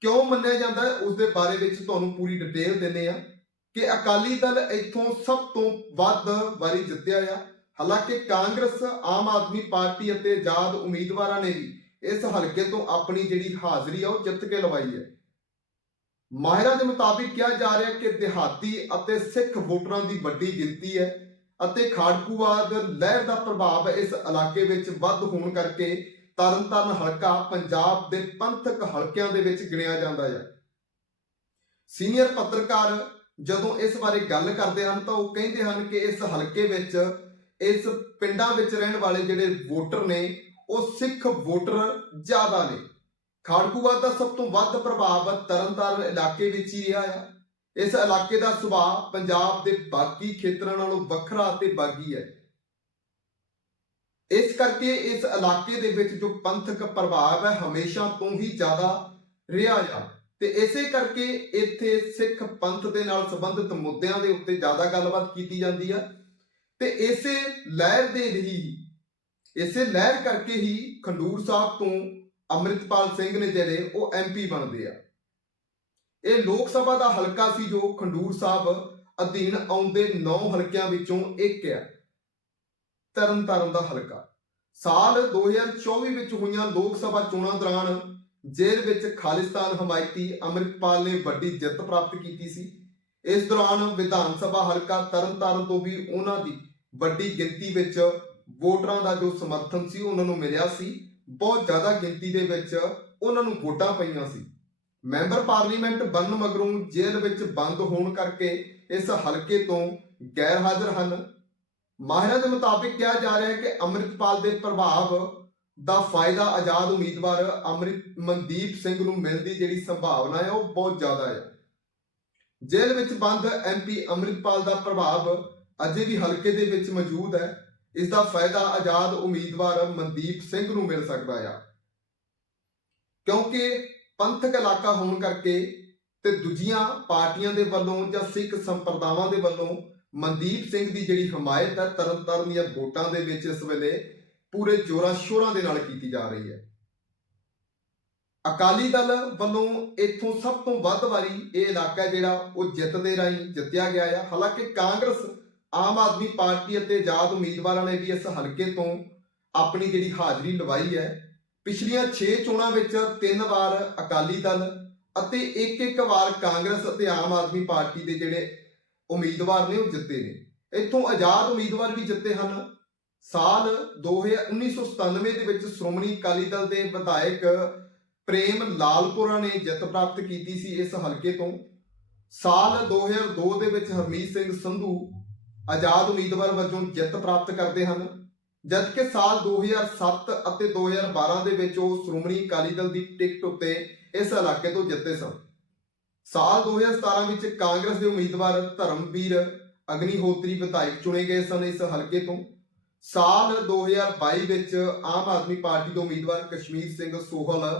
ਕਿਉਂ ਮੰਨਿਆ ਜਾਂਦਾ ਹੈ? ਉਸ ਦੇ ਬਾਰੇ ਵਿੱਚ ਤੁਹਾਨੂੰ ਪੂਰੀ ਡਿਟੇਲ ਦਿੰਨੇ ਆ ਕਿ ਅਕਾਲੀ ਦਲ ਇੱਥੋਂ ਸਭ ਤੋਂ ਵੱਧ ਵਾਰੀ ਜਿੱਤਿਆ ਆ। ਹਾਲਾਂਕਿ ਕਾਂਗਰਸ, ਆਮ ਆਦਮੀ ਪਾਰਟੀ ਅਤੇ ਆਜ਼ਾਦ ਉਮੀਦਵਾਰਾਂ ਨੇ ਵੀ ਇਸ ਹਲਕੇ ਤੋਂ ਆਪਣੀ ਜਿਹੜੀ ਹਾਜ਼ਰੀ ਆ ਉਹ ਜਿੱਤ ਕੇ ਲਵਾਈ ਹੈ। ਮਾਹਿਰਾਂ ਦੇ ਮੁਤਾਬਿਕ ਕਿਹਾ ਜਾ ਰਿਹਾ ਕਿ ਦਿਹਾਤੀ ਅਤੇ ਸਿੱਖ ਵੋਟਰਾਂ ਦੀ ਵੱਡੀ ਗਿਣਤੀ ਹੈ ਅਤੇ ਖਾੜਕੂਵਾਦ ਲਹਿਰ ਦਾ ਪ੍ਰਭਾਵ ਇਸ ਇਲਾਕੇ ਵਿੱਚ ਵੱਧ ਹੋਣ ਕਰਕੇ ਤਰਨਤਾਰਨ ਹਲਕਾ ਪੰਜਾਬ ਦੇ ਪੰਥਕ ਹਲਕਿਆਂ ਦੇ ਵਿੱਚ ਗਿਣਿਆ ਜਾਂਦਾ ਹੈ। ਸੀਨੀਅਰ ਪੱਤਰਕਾਰ ਜਦੋਂ ਇਸ ਬਾਰੇ ਗੱਲ ਕਰਦੇ ਹਨ ਤਾਂ ਉਹ ਕਹਿੰਦੇ ਹਨ ਕਿ ਇਸ ਹਲਕੇ ਵਿੱਚ, ਇਸ ਪਿੰਡਾਂ ਵਿੱਚ ਰਹਿਣ ਵਾਲੇ ਜਿਹੜੇ ਵੋਟਰ ਨੇ ਉਹ ਸਿੱਖ ਵੋਟਰ ਜ਼ਿਆਦਾ ਨੇ। ਖਾੜਕੂਵਾਦ ਦਾ ਸਭ ਤੋਂ ਵੱਧ ਪ੍ਰਭਾਵ ਤਰਨਤਾਰਨ ਇਲਾਕੇ ਵਿੱਚ ਹੀ ਰਿਹਾ ਹੈ। ਇਸ ਇਲਾਕੇ ਦਾ ਸੁਭਾਅ ਪੰਜਾਬ ਦੇ ਬਾਕੀ ਖੇਤਰਾਂ ਨਾਲੋਂ ਵੱਖਰਾ ਅਤੇ ਬਾਗੀ ਹੈ। ਇਸ ਕਰਕੇ ਇਸ ਇਲਾਕੇ ਦੇ ਵਿੱਚ ਜੋ ਪੰਥਕ ਪ੍ਰਭਾਵ ਹੈ, ਹਮੇਸ਼ਾ ਤੋਂ ਹੀ ਜ਼ਿਆਦਾ ਰਿਹਾ ਆ। ਤੇ ਇਸੇ ਕਰਕੇ ਇੱਥੇ ਸਿੱਖ ਪੰਥ ਦੇ ਨਾਲ ਸੰਬੰਧਿਤ ਮੁੱਦਿਆਂ ਦੇ ਉੱਤੇ ਜ਼ਿਆਦਾ ਗੱਲਬਾਤ ਕੀਤੀ ਜਾਂਦੀ ਆ। ਤੇ ਇਸੇ ਲਹਿਰ ਦੇ ਹੀ ਇਸੇ ਲਹਿਰ ਕਰਕੇ ਹੀ ਖੰਡੂਰ ਸਾਹਿਬ ਤੋਂ ਅੰਮ੍ਰਿਤਪਾਲ ਸਿੰਘ ਨੇ ਜਿਹੜੇ ਉਹ ਐਮਪੀ ਬਣਦੇ ਆ। ਇਹ ਲੋਕ ਸਭਾ ਦਾ ਹਲਕਾ ਸੀ ਜੋ ਖੰਡੂਰ ਸਾਹਿਬ ਅਧੀਨ ਆਉਂਦੇ 9 ਹਲਕਿਆਂ ਵਿੱਚੋਂ ਇੱਕ ਆ। ਤਰਨਤਾਰਨ ਦਾ ਹਲਕਾ। ਸਾਲ 2024 ਵਿੱਚ ਹੋਈਆਂ ਲੋਕ ਸਭਾ ਚੋਣਾਂ ਦੌਰਾਨ ਜੇਲ੍ਹ ਵਿੱਚ ਖਾਲਿਸਤਾਨ ਹਮਾਇਤੀ ਅੰਮ੍ਰਿਤਪਾਲ ਨੇ ਵੱਡੀ ਜਿੱਤ ਪ੍ਰਾਪਤ ਕੀਤੀ ਸੀ। ਇਸ ਦੌਰਾਨ ਵਿਧਾਨ ਸਭਾ ਹਲਕਾ ਤਰਨਤਾਰਨ ਤੋਂ ਵੀ ਉਹਨਾਂ ਦੀ ਵੱਡੀ ਗਿਣਤੀ ਵਿੱਚ ਵੋਟਰਾਂ ਦਾ ਜੋ ਸਮਰਥਨ ਸੀ, ਉਹਨਾਂ ਨੂੰ ਮਿਲਿਆ ਸੀ। ਬਹੁਤ ਜ਼ਿਆਦਾ ਗਿਣਤੀ ਦੇ ਵਿੱਚ ਉਹਨਾਂ ਨੂੰ ਵੋਟਾਂ ਪਈਆਂ ਸੀ। ਮੈਂਬਰ ਪਾਰਲੀਮੈਂਟ ਬਣਨ ਮਗਰੋਂ ਜੇਲ੍ਹ ਵਿੱਚ ਬੰਦ ਹੋਣ ਕਰਕੇ ਇਸ ਹਲਕੇ ਤੋਂ ਗੈਰ ਹਾਜ਼ਰ ਹਨ। ਮਾਹਿਰਾਂ ਦੇ ਮੁਤਾਬਿਕ ਕਿਹਾ ਜਾ ਰਿਹਾ ਹੈ ਕਿ ਅੰਮ੍ਰਿਤਪਾਲ ਦੇ ਪ੍ਰਭਾਵ ਦਾ ਫਾਇਦਾ ਆਜ਼ਾਦ ਉਮੀਦਵਾਰ ਅੰਮ੍ਰਿਤ ਮਨਦੀਪ ਸਿੰਘ ਨੂੰ ਮਿਲਣ ਦੀ ਜਿਹੜੀ ਸੰਭਾਵਨਾ ਹੈ, ਉਹ ਬਹੁਤ ਜ਼ਿਆਦਾ ਹੈ। ਜੇਲ੍ਹ ਵਿੱਚ ਬੰਦ ਐਮਪੀ ਅੰਮ੍ਰਿਤਪਾਲ ਦਾ ਪ੍ਰਭਾਵ ਅਜੇ ਵੀ ਹਲਕੇ ਦੇ ਵਿੱਚ ਮੌਜੂਦ ਹੈ। ਇਸ ਦਾ ਫਾਇਦਾ ਆਜ਼ਾਦ ਉਮੀਦਵਾਰ ਮਨਦੀਪ ਸਿੰਘ ਨੂੰ ਮਿਲ ਸਕਦਾ ਆ। ਕਿਉਂਕਿ ਪੰਥਕ ਇਲਾਕਾ ਹੋਣ ਕਰਕੇ ਤੇ ਦੂਜੀਆਂ ਪਾਰਟੀਆਂ ਦੇ ਵੱਲੋਂ ਜਾਂ ਸਿੱਖ ਸੰਪਰਦਾਵਾਂ ਦੇ ਵੱਲੋਂ ਮਨਦੀਪ ਸਿੰਘ ਦੀ ਜਿਹੜੀ ਹਮਾਇਤ ਹੈ, ਤਰਨਤਾਰਨ ਦੀਆਂ ਵੋਟਾਂ ਦੇ ਵਿੱਚ ਇਸ ਵੇਲੇ ਪੂਰੇ ਜੋਰਾਂ ਸ਼ੋਰਾਂ ਦੇ ਨਾਲ ਕੀਤੀ ਜਾ ਰਹੀ ਹੈ। ਅਕਾਲੀ ਦਲ ਵੱਲੋਂ ਇੱਥੋਂ ਸਭ ਤੋਂ ਵੱਧ ਵਾਰੀ ਇਹ ਇਲਾਕਾ ਜਿਹੜਾ ਉਹ ਜਿੱਤਦੇ ਰਾਹੀਂ ਜਿੱਤਿਆ ਗਿਆ ਹੈ ਹਾਲਾਂਕਿ ਕਾਂਗਰਸ ਆਮ ਆਦਮੀ ਪਾਰਟੀ ਅਤੇ ਆਜ਼ਾਦ ਉਮੀਦਵਾਰਾਂ ਨੇ ਵੀ ਇਸ ਹਲਕੇ ਤੋਂ ਆਪਣੀ ਜਿਹੜੀ ਹਾਜ਼ਰੀ ਲਵਾਈ ਹੈ। ਪਿਛਲੀਆਂ 6 ਚੋਣਾਂ ਵਿੱਚ ਤਿੰਨ ਵਾਰ ਅਕਾਲੀ ਦਲ ਅਤੇ ਇੱਕ ਇੱਕ ਵਾਰ ਕਾਂਗਰਸ ਅਤੇ ਆਮ ਆਦਮੀ ਪਾਰਟੀ ਦੇ ਜਿਹੜੇ ਉਮੀਦਵਾਰ ਨੇ ਉਹ ਜਿੱਤੇ ਨੇ। ਇੱਥੋਂ ਆਜ਼ਾਦ ਉਮੀਦਵਾਰ ਵੀ ਜਿੱਤੇ ਹਨ। ਸਾਲ 2000 1997 ਦੇ ਵਿੱਚ ਸ਼੍ਰੋਮਣੀ ਅਕਾਲੀ ਦਲ ਦੇ ਵਿਧਾਇਕ ਪ੍ਰੇਮ ਲਾਲਪੁਰਾ ਨੇ ਜਿੱਤ ਪ੍ਰਾਪਤ ਕੀਤੀ ਸੀ ਇਸ ਹਲਕੇ ਤੋਂ। ਸਾਲ 2002 ਦੇ ਵਿੱਚ ਹਰਮੀਤ ਸਿੰਘ ਸੰਧੂ ਆਜ਼ਾਦ ਉਮੀਦਵਾਰ ਵਜੋਂ ਜਿੱਤ ਪ੍ਰਾਪਤ ਕਰਦੇ ਹਨ। ਜਦਕਿ ਸਾਲ 2007 ਅਤੇ 2012 ਦੇ ਵਿੱਚ ਉਹ ਸ਼੍ਰੋਮਣੀ ਅਕਾਲੀ ਦਲ ਦੀ ਟਿਕਟ ਉੱਤੇ ਇਸ ਇਲਾਕੇ ਤੋਂ ਜਿੱਤੇ ਸਨ। ਸਾਲ 2017 ਵਿੱਚ ਕਾਂਗਰਸ ਦੇ ਉਮੀਦਵਾਰ ਧਰਮਵੀਰ ਅਗਨੀਹੋਤਰੀ ਵਿਧਾਇਕ ਚੁਣੇ ਗਏ ਸਨ ਇਸ ਹਲਕੇ ਤੋਂ। ਸਾਲ 2022 ਵਿੱਚ ਆਮ ਆਦਮੀ ਪਾਰਟੀ ਦੇ ਉਮੀਦਵਾਰ ਕਸ਼ਮੀਰ ਸਿੰਘ ਸੋਹਲ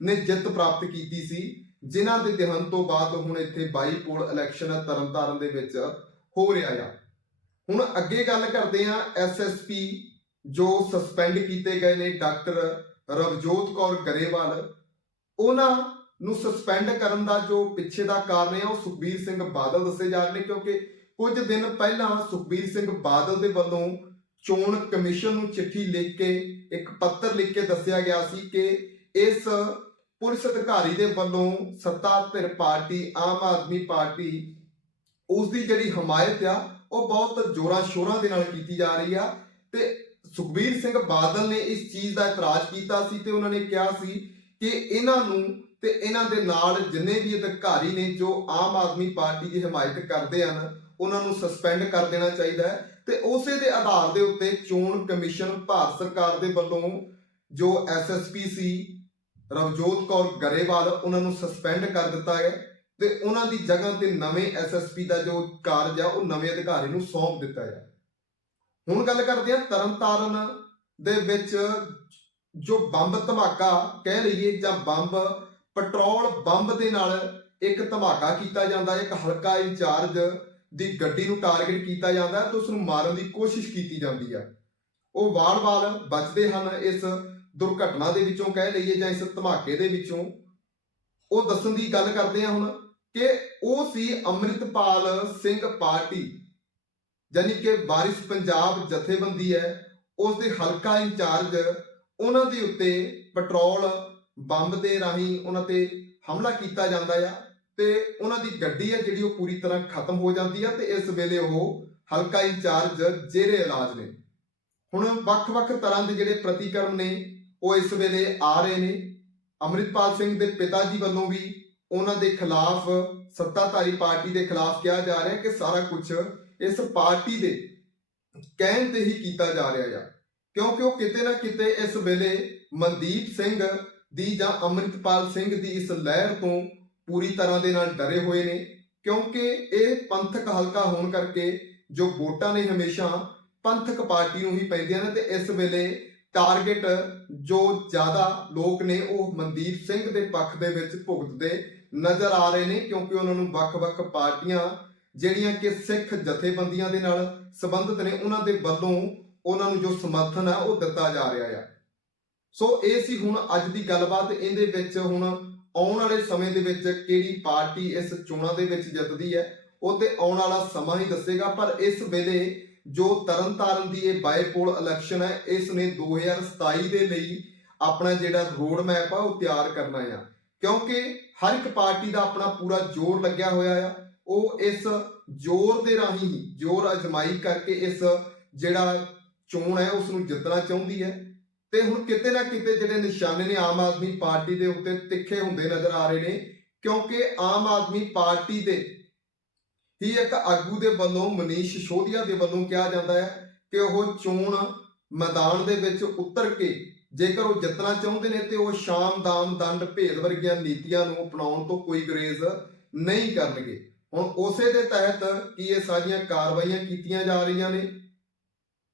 ਨੇ ਜਿੱਤ ਪ੍ਰਾਪਤ ਕੀਤੀ ਸੀ, ਜਿਨ੍ਹਾਂ ਦੇ ਦੇਹਾਂਤ ਤੋਂ ਬਾਅਦ ਹੁਣ ਇੱਥੇ ਬਾਈ ਪੋਲ ਇਲੈਕਸ਼ਨ ਤਰਨਤਾਰਨ ਦੇ ਵਿੱਚ ਹੋ ਰਿਹਾ ਆ। ਹੁਣ ਅੱਗੇ ਗੱਲ ਕਰਦੇ ਹਾਂ ਐਸਐਸਪੀ ਜੋ ਸਸਪੈਂਡ ਕੀਤੇ ਗਏ ਨੇ ਡਾਕਟਰ ਰਵਜੋਤ ਕੌਰ ਗਰੇਵਾਲ। ਉਹਨਾਂ ਨੂੰ ਸਸਪੈਂਡ ਕਰਨ ਦਾ ਜੋ ਪਿੱਛੇ ਦਾ ਕਾਰਨ ਹੈ, ਉਹ ਸੁਖਬੀਰ ਸਿੰਘ ਬਾਦਲ ਦੱਸੇ ਜਾ ਰਹੇ ਨੇ, ਕਿਉਂਕਿ ਕੁਝ ਦਿਨ ਪਹਿਲਾਂ ਸੁਖਬੀਰ ਸਿੰਘ ਬਾਦਲ ਦੇ ਵੱਲੋਂ ਚੋਣ ਕਮਿਸ਼ਨ ਨੂੰ ਚਿੱਠੀ ਲਿਖ ਕੇ, ਇੱਕ ਪੱਤਰ ਲਿਖ ਕੇ ਦੱਸਿਆ ਗਿਆ ਸੀ ਕਿ ਇਸ ਪੁਲਿਸ ਅਧਿਕਾਰੀ ਦੇ ਵੱਲੋਂ ਸੱਤਾ ਧਿਰ ਪਾਰਟੀ, ਆਮ ਆਦਮੀ ਪਾਰਟੀ ਉਸ ਦੀ ਜਿਹੜੀ ਹਮਾਇਤ ਆ ਉਹ ਬਹੁਤ ਜ਼ੋਰਾਂ ਸ਼ੋਰਾਂ ਦੇ ਨਾਲ ਕੀਤੀ ਜਾ ਰਹੀ ਆ। ਤੇ ਸੁਖਬੀਰ ਸਿੰਘ ਬਾਦਲ ਨੇ ਇਸ ਚੀਜ਼ ਦਾ ਇਤਰਾਜ਼ ਕੀਤਾ ਸੀ ਤੇ ਉਹਨਾਂ ਨੇ ਕਿਹਾ ਸੀ ਕਿ ਇਹਨਾਂ ਨੂੰ ਤੇ ਇਹਨਾਂ ਦੇ ਨਾਲ ਜਿੰਨੇ ਵੀ ਅਧਿਕਾਰੀ ਨੇ ਜੋ ਆਮ ਆਦਮੀ ਪਾਰਟੀ ਦੀ ਹਮਾਇਤ ਕਰਦੇ ਹਨ, ਉਹਨਾਂ ਨੂੰ ਸਸਪੈਂਡ ਕਰ ਦੇਣਾ ਚਾਹੀਦਾ ਹੈ। ਤੇ ਉਸੇ ਦੇ ਆਧਾਰ ਦੇ ਉੱਤੇ ਚੋਣ ਕਮਿਸ਼ਨ ਭਾਰਤ ਸਰਕਾਰ ਦੇ ਵੱਲੋਂ ਜੋ ਐਸਐਸਪੀ ਸੀ ਰਵਜੋਤ ਕੌਰ ਗਰੇਵਾਲ, ਉਹਨਾਂ ਨੂੰ ਸਸਪੈਂਡ ਕਰ ਦਿੱਤਾ ਹੈ। ਤੇ ਉਹਨਾਂ ਦੀ ਜਗ੍ਹਾ ਤੇ ਨਵੇਂ ਐਸਐਸਪੀ ਦਾ ਜੋ ਕਾਰਜ ਆ, ਉਹ ਨਵੇਂ ਅਧਿਕਾਰੀ ਨੂੰ ਸੌਂਪ ਦਿੱਤਾ ਹੈ ਹੁਣ ਗੱਲ ਕਰਦੇ ਹਾਂ ਤਰਨਤਾਰਨ ਦੇ ਵਿੱਚ ਜੋ ਬੰਬ ਧਮਾਕਾ ਕਹਿ ਲਈਏ ਜਾਂ ਬੰਬ, ਪੈਟਰੋਲ ਬੰਬ ਦੇ ਨਾਲ ਇੱਕ ਧਮਾਕਾ ਕੀਤਾ ਜਾਂਦਾ, ਇੱਕ ਹਲਕਾ ਇੰਚਾਰਜ ਦੀ ਗੱਡੀ ਨੂੰ ਟਾਰਗੇਟ ਕੀਤਾ ਜਾਂਦਾ ਹੈ ਤੇ ਉਸ ਨੂੰ ਮਾਰਨ ਦੀ ਕੋਸ਼ਿਸ਼ ਕੀਤੀ ਜਾਂਦੀ ਹੈ ਉਹ ਵਾਲ-ਵਾਲ ਬਚਦੇ ਹਨ ਇਸ ਦੁਰਘਟਨਾ ਦੇ ਵਿੱਚੋਂ ਕਹਿ ਲਈਏ ਜਾਂ ਇਸ ਧਮਾਕੇ ਦੇ ਵਿੱਚੋਂ। ਉਹ ਦੱਸਣ ਦੀ ਗੱਲ ਕਰਦੇ ਆ ਹੁਣ ਕਿ ਉਹ ਸੀ ਅੰਮ੍ਰਿਤਪਾਲ ਸਿੰਘ ਪਾਰਟੀ, ਯਾਨੀ ਕਿ ਵਾਰਿਸ ਪੰਜਾਬ ਜਥੇਬੰਦੀ ਹੈ ਉਸ ਦੇ ਹਲਕਾ ਇੰਚਾਰਜ, ਉਹਨਾਂ ਦੇ ਉੱਤੇ ਪੈਟਰੋਲ ਬੰਬ ਦੇ ਰਾਹੀਂ ਉਹਨਾਂ ਤੇ ਹਮਲਾ ਕੀਤਾ ਜਾਂਦਾ ਆ ਤੇ ਉਹਨਾਂ ਦੀ ਗੱਡੀ ਹੈ ਜਿਹੜੀ ਉਹ ਪੂਰੀ ਤਰ੍ਹਾਂ ਖਤਮ ਹੋ ਜਾਂਦੀ ਆ ਤੇ ਇਸ ਵੇਲੇ ਉਹ ਹਲਕਾ ਇੰਚਾਰਜ ਜੇਰੇ ਇਲਾਜ ਨੇ। ਹੁਣ ਵੱਖ-ਵੱਖ ਤਰ੍ਹਾਂ ਦੇ ਜਿਹੜੇ ਪ੍ਰਤੀਕਰਮ ਨੇ, ਉਹ ਇਸ ਵੇਲੇ ਆ ਰਹੇ ਨੇ। ਅੰਮ੍ਰਿਤਪਾਲ ਸਿੰਘ ਦੇ ਪਿਤਾ ਜੀ ਵੱਲੋਂ ਵੀ ਉਹਨਾਂ ਦੇ ਖਿਲਾਫ ਸੱਤਾਧਾਰੀ ਪਾਰਟੀ ਦੇ ਖਿਲਾਫ ਕਿਹਾ ਜਾ ਰਿਹਾ ਕਿ ਸਾਰਾ ਕੁਝ ਇਸ ਪਾਰਟੀ ਦੇ ਕਹਿਣ ਤੇ ਹੀ ਕੀਤਾ ਜਾ ਰਿਹਾ ਆ। ਕਿਉਂਕਿ ਉਹ ਕਿਤੇ ਨਾ ਕਿਤੇ ਇਸ ਵੇਲੇ ਮਨਦੀਪ ਸਿੰਘ ਦੀ ਜਾਂ ਅੰਮ੍ਰਿਤਪਾਲ ਸਿੰਘ ਦੀ ਇਸ ਲਹਿਰ ਤੋਂ ਪੂਰੀ ਤਰ੍ਹਾਂ ਦੇ ਨਾਲ ਡਰੇ ਹੋਏ ਨੇ, ਕਿਉਂਕਿ ਇਹ ਪੰਥਕ ਹਲਕਾ ਹੋਣ ਕਰਕੇ ਜੋ ਵੋਟਾਂ ਨੇ ਹਮੇਸ਼ਾ ਪੰਥਕ ਪਾਰਟੀ ਨੂੰ ਹੀ ਪੈਂਦੀਆਂ ਨੇ ਤੇ ਇਸ ਵੇਲੇ ਟਾਰਗੇਟ ਜੋ ਜ਼ਿਆਦਾ ਲੋਕ ਨੇ ਉਹ ਮਨਦੀਪ ਸਿੰਘ ਦੇ ਪੱਖ ਦੇ ਵਿੱਚ ਭੁਗਤਦੇ ਨਜ਼ਰ ਆ ਰਹੇ ਨੇ ਕਿਉਂਕਿ ਉਹਨਾਂ ਨੂੰ ਵੱਖ-ਵੱਖ ਪਾਰਟੀਆਂ ਜਿਹੜੀਆਂ ਕਿ ਸਿੱਖ ਜਥੇਬੰਦੀਆਂ ਦੇ ਨਾਲ ਸੰਬੰਧਿਤ ਨੇ, ਉਹਨਾਂ ਦੇ ਵੱਲੋਂ ਉਹਨਾਂ ਨੂੰ ਜੋ ਸਮਰਥਨ ਹੈ ਉਹ ਦਿੱਤਾ ਜਾ ਰਿਹਾ ਆ। ਸੋ ਇਹ ਸੀ ਹੁਣ ਅੱਜ ਦੀ ਗੱਲਬਾਤ। ਇਹਦੇ ਵਿੱਚ ਹੁਣ ਆਉਣ ਵਾਲੇ ਸਮੇਂ ਦੇ ਵਿੱਚ ਕਿਹੜੀ ਪਾਰਟੀ ਇਸ ਚੋਣਾਂ ਦੇ ਵਿੱਚ ਜਿੱਤਦੀ ਹੈ, ਉਹ ਤੇ ਆਉਣ ਵਾਲਾ ਸਮਾਂ ਹੀ ਦੱਸੇਗਾ। ਪਰ ਇਸ ਵੇਲੇ ਜੋ ਤਰਨਤਾਰਨ ਦੀ ਇਹ ਬਾਈਪੋਲ ਇਲੈਕਸ਼ਨ ਹੈ, ਇਸ ਨੇ 2027 ਦੇ ਲਈ ਆਪਣਾ ਜਿਹੜਾ ਰੋਡ ਮੈਪ ਆ, ਉਹ ਤਿਆਰ ਕਰਨਾ ਆ। ਕਿਉਂਕਿ ਹਰ ਇੱਕ ਪਾਰਟੀ ਦਾ ਆਪਣਾ ਪੂਰਾ ਜ਼ੋਰ ਲੱਗਿਆ ਹੋਇਆ ਆ। ਉਹ ਇਸ ਜ਼ੋਰ ਦੇ ਰਾਹੀਂ ਜ਼ੋਰ ਅਜਮਾਈ ਕਰਕੇ ਇਸ ਜਿਹੜਾ ਚੋਣ ਹੈ ਉਸ ਨੂੰ ਜਿੱਤਣਾ ਚਾਹੁੰਦੀ ਹੈ। ਤੇ ਹੁਣ ਕਿਤੇ ਨਾ ਕਿਤੇ ਜਿਹੜੇ ਨਿਸ਼ਾਨੇ ਨੇ ਆਮ ਆਦਮੀ ਪਾਰਟੀ ਦੇ ਉੱਤੇ ਤਿੱਖੇ ਹੁੰਦੇ ਨਜ਼ਰ ਆ ਰਹੇ ਨੇ, ਕਿਉਂਕਿ ਆਮ ਆਦਮੀ ਪਾਰਟੀ ਦੇ ਹੀ ਇੱਕ ਆਗੂ ਦੇ ਵੱਲੋਂ ਮਨੀਸ਼ ਸ਼ੋਧੀਆ ਦੇ ਵੱਲੋਂ ਕਿਹਾ ਜਾਂਦਾ ਹੈ ਕਿ ਉਹ ਚੋਣ ਮੈਦਾਨ ਦੇ ਵਿੱਚ ਉਤਰ ਕੇ ਜੇਕਰ ਉਹ ਜਿੱਤਣਾ ਚਾਹੁੰਦੇ ਨੇ ਤੇ ਉਹ ਸ਼ਾਮ ਦਾਮ ਦੰਡ ਭੇਦ ਵਰਗੀਆਂ ਨੀਤੀਆਂ ਨੂੰ ਅਪਣਾਉਣ ਤੋਂ ਕੋਈ ਗੁਰੇਜ਼ ਨਹੀਂ ਕਰਨਗੇ। ਹੁਣ ਉਸੇ ਦੇ ਤਹਿਤ ਕੀ ਇਹ ਸਾਰੀਆਂ ਕਾਰਵਾਈਆਂ ਕੀਤੀਆਂ ਜਾ ਰਹੀਆਂ ਨੇ?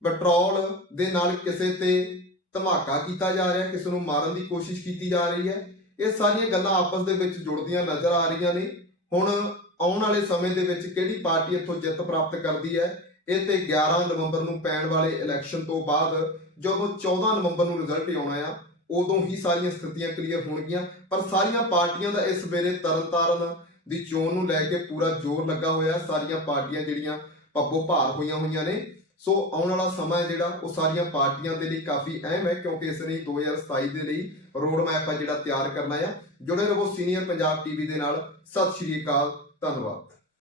ਪੈਟਰੋਲ ਦੇ ਨਾਲ ਕਿਸੇ ਤੇ ਧਮਾਕਾ ਕੀਤਾ ਜਾ ਰਿਹਾ, ਕਿਸੇ ਨੂੰ ਮਾਰਨ ਦੀ ਕੋਸ਼ਿਸ਼ ਕੀਤੀ ਜਾ ਰਹੀ ਹੈ, ਇਹ ਸਾਰੀਆਂ ਗੱਲਾਂ ਆਪਸ ਦੇ ਵਿੱਚ ਜੁੜਦੀਆਂ ਨਜ਼ਰ ਆ ਰਹੀਆਂ ਨੇ। ਹੁਣ ਆਉਣ ਵਾਲੇ ਸਮੇਂ ਦੇ ਵਿੱਚ ਕਿਹੜੀ ਪਾਰਟੀ ਇੱਥੋਂ ਜਿੱਤ ਪ੍ਰਾਪਤ ਕਰਦੀ ਹੈ? ਇਹ ਤੇ 11 ਨਵੰਬਰ ਨੂੰ ਪੈਣ ਵਾਲੇ ਇਲੈਕਸ਼ਨ ਤੋਂ ਬਾਅਦ ਜਦੋਂ 14 ਨਵੰਬਰ ਨੂੰ ਰਿਜ਼ਲਟ ਆਉਣਾ ਆ, ਉਦੋਂ ਹੀ ਸਾਰੀਆਂ ਸਥਿਤੀਆਂ ਕਲੀਅਰ ਹੋਣਗੀਆਂ। ਪਰ ਸਾਰੀਆਂ ਪਾਰਟੀਆਂ ਦਾ ਇਸ ਵੇਲੇ ਤਰਨਤਾਰਨ ਦੀ ਚੋਣ ਨੂੰ ਲੈ ਕੇ ਪੂਰਾ ਜ਼ੋਰ ਲੱਗਾ ਹੋਇਆ। ਸਾਰੀਆਂ ਪਾਰਟੀਆਂ ਜਿਹੜੀਆਂ ਪੱਬੋ ਭਾਰ ਹੋਈਆਂ ਹੋਈਆਂ ਨੇ। ਸੋ ਆਉਣ ਵਾਲਾ ਸਮਾਂ ਹੈ ਜਿਹੜਾ, ਉਹ ਸਾਰੀਆਂ ਪਾਰਟੀਆਂ ਦੇ ਲਈ ਕਾਫੀ ਅਹਿਮ ਹੈ, ਕਿਉਂਕਿ ਇਸ ਨੇ 2027 ਦੇ ਲਈ ਰੋਡ ਮੈਪ ਆ ਜਿਹੜਾ ਤਿਆਰ ਕਰਨਾ ਆ। ਜੁੜੇ ਰਹੋ ਸੀਨੀਅਰ ਪੰਜਾਬ ਟੀਵੀ ਦੇ ਨਾਲ। ਸਤਿ ਸ਼੍ਰੀ ਅਕਾਲ, ਧੰਨਵਾਦ।